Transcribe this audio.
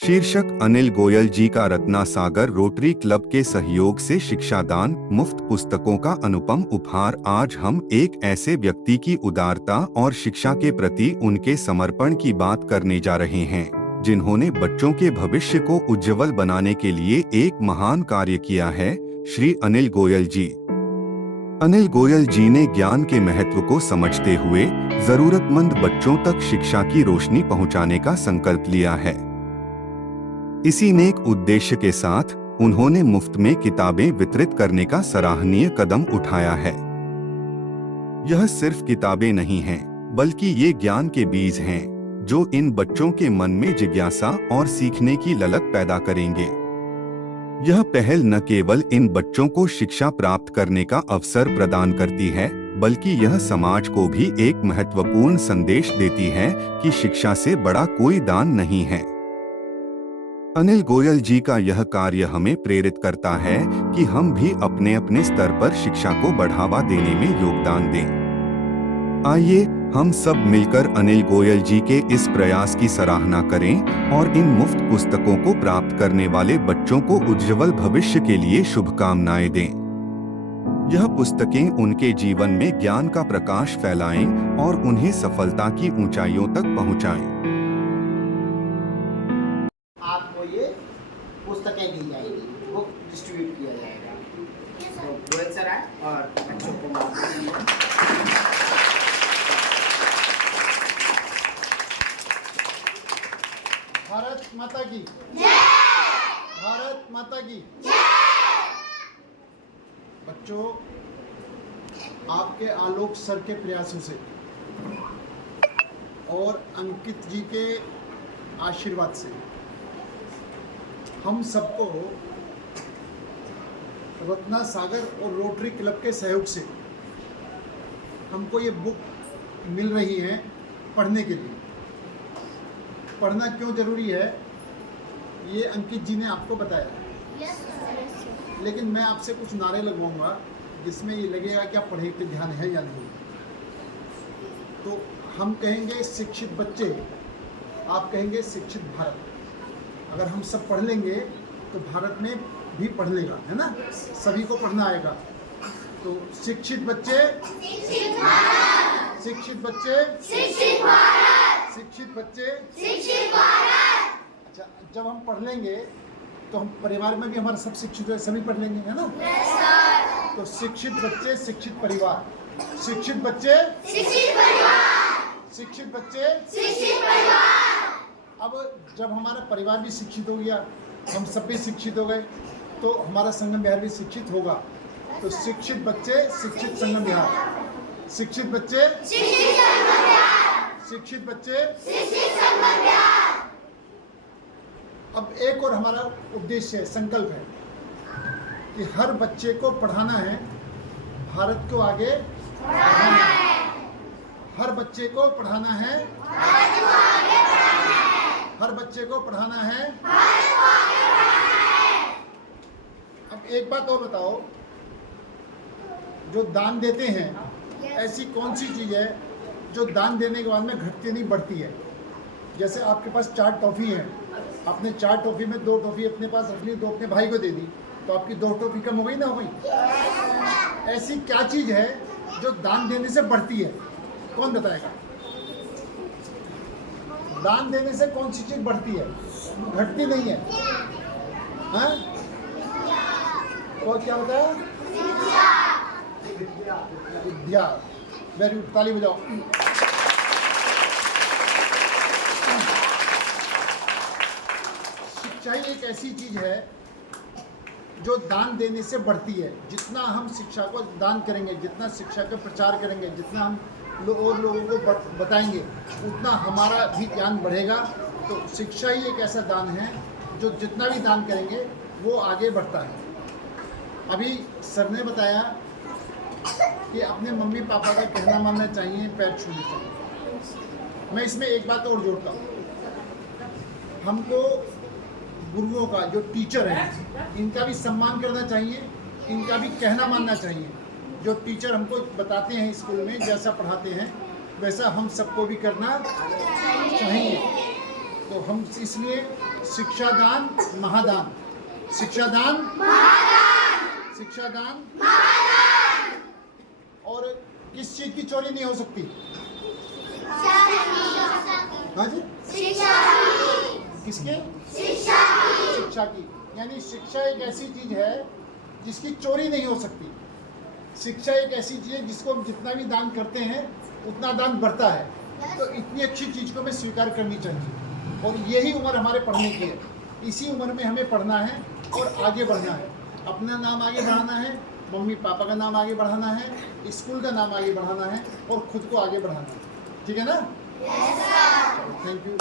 शीर्षक अनिल गोयल जी का रत्ना सागर rotary club के सहयोग से शिक्षादान मुफ्त पुस्तकों का अनुपम उपहार। आज हम एक ऐसे व्यक्ति की उदारता और शिक्षा के प्रति उनके समर्पण की बात करने जा रहे हैं जिन्होंने बच्चों के भविष्य को उज्जवल बनाने के लिए एक महान कार्य किया है। श्री अनिल गोयल जी। अनिल गोयल जी ने ज्ञान के महत्व को समझते हुए जरूरतमंद बच्चों तक शिक्षा की रोशनी पहुंचाने का संकल्प लिया है। इसी नेक उद्देश्य के साथ उन्होंने मुफ्त में किताबें वितरित करने का सराहनीय कदम उठाया है। यह सिर्फ किताबें नहीं हैं, बल्कि ये ज्ञान के बीज हैं, जो इन बच्चों के मन में जिज्ञासा और सीखने की ललक पैदा करेंगे। यह पहल न केवल इन बच्चों को शिक्षा प्राप्त करने का अवसर प्रदान करती है, बल्कि यह समाज को भी एक महत्वपूर्ण संदेश देती है कि शिक्षा से बड़ा कोई दान नहीं है। अनिल गोयल जी का यह कार्य हमें प्रेरित करता है कि हम भी अपने अपने स्तर पर शिक्षा को बढ़ावा देने में योगदान दें। आइए हम सब मिलकर अनिल गोयल जी के इस प्रयास की सराहना करें और इन मुफ्त पुस्तकों को प्राप्त करने वाले बच्चों को उज्जवल भविष्य के लिए शुभकामनाएं दें। यह पुस्तकें उनके जीवन में ज्ञान का प्रकाश फैलाएं और उन्हें सफलता की ऊंचाइयों तक पहुंचाएं। आपको ये पुस्तकें दी जाएगी, बुक डिस्ट्रीब्यूट किया जाएगा। तो गोयल सर आए और बच्चों को भारत माता की जय। भारत माता की जय। बच्चों, आपके आलोक सर के प्रयासों से और अंकित जी के आशीर्वाद से हम सबको रत्ना सागर और रोटरी क्लब के सहयोग से हमको ये बुक मिल रही है पढ़ने के लिए। पढ़ना क्यों ज़रूरी है ये अंकित जी ने आपको बताया। लेकिन मैं आपसे कुछ नारे लगवाऊंगा जिसमें ये लगेगा कि आप पढ़ाई पे ध्यान है या नहीं। तो हम कहेंगे शिक्षित बच्चे, आप कहेंगे शिक्षित भारत। अगर हम सब पढ़ लेंगे तो भारत में भी पढ़ लेगा, है ना? सभी को पढ़ना आएगा। तो शिक्षित बच्चे शिक्षित भारत, शिक्षित बच्चे शिक्षित भारत, शिक्षित बच्चे शिक्षित भारत। अच्छा, जब हम पढ़ लेंगे तो हम परिवार में भी हमारा सब शिक्षित है, सभी पढ़ लेंगे, है ना? तो शिक्षित बच्चे शिक्षित परिवार, शिक्षित बच्चे शिक्षित परिवार, शिक्षित बच्चे शिक्षित परिवार। अब जब हमारा परिवार भी शिक्षित हो गया, हम सब भी शिक्षित हो गए, तो हमारा संगम विहार भी शिक्षित होगा। तो शिक्षित बच्चे शिक्षित संगम विहार, शिक्षित बच्चे शिक्षित संगम विहार, शिक्षित बच्चे शिक्षित संगम विहार। अब एक और हमारा उद्देश्य है, संकल्प है कि हर बच्चे को पढ़ाना है, भारत को आगे बढ़ाना है। हर बच्चे को पढ़ाना है, भारत को आगे बढ़ाना है। हर बच्चे को पढ़ाना है, भारत को आगे बढ़ाना है। अब एक बात और बताओ, जो दान देते हैं ऐसी कौन सी चीज़ है जो दान देने के बाद में घटती नहीं बढ़ती है? जैसे आपके पास 4 टॉफ़ी हैं, आपने 4 टॉफ़ी में 2 टॉफ़ी अपने पास रख ली, 2 अपने भाई को दे दी, तो आपकी 2 टॉफ़ी कम हो गई ना हो गई? ऐसी क्या चीज़ है जो दान देने से बढ़ती है? कौन बताएगा? दान देने से कौन सी चीज बढ़ती है, घटती नहीं है? हाँ? और क्या होता है? विद्या। वेरी गुड, ताली बजाओ। शिक्षा ही एक ऐसी चीज है जो दान देने से बढ़ती है। जितना हम शिक्षा को दान करेंगे, जितना शिक्षा का प्रचार करेंगे, जितना हम और लोगों को बताएंगे, उतना हमारा भी ज्ञान बढ़ेगा। तो शिक्षा ही एक ऐसा दान है जो जितना भी दान करेंगे वो आगे बढ़ता है। अभी सर ने बताया कि अपने मम्मी पापा का कहना मानना चाहिए, पैर छूने चाहिए। मैं इसमें एक बात और जोड़ता हूँ, हमको गुरुओं का, जो टीचर हैं, इनका भी सम्मान करना चाहिए, इनका भी कहना मानना चाहिए। जो टीचर हमको बताते हैं स्कूल में, जैसा पढ़ाते हैं वैसा हम सबको भी करना चाहिए। तो हम इसलिए शिक्षादान महादान। शिक्षादान शिक्षादान। और किस चीज की चोरी नहीं हो सकती? हाँ जी, किसके? शिक्षा की। यानी शिक्षा एक ऐसी चीज है जिसकी चोरी नहीं हो सकती। शिक्षा एक ऐसी चीज है जिसको हम जितना भी दान करते हैं उतना दान बढ़ता है। तो इतनी अच्छी चीज को हमें स्वीकार करनी चाहिए और यही उम्र हमारे पढ़ने की है। इसी उम्र में हमें पढ़ना है और आगे बढ़ना है। अपना नाम आगे बढ़ाना है, मम्मी पापा का नाम आगे बढ़ाना है, स्कूल का नाम आगे बढ़ाना है और खुद को आगे बढ़ाना है। ठीक है ना? Thank you.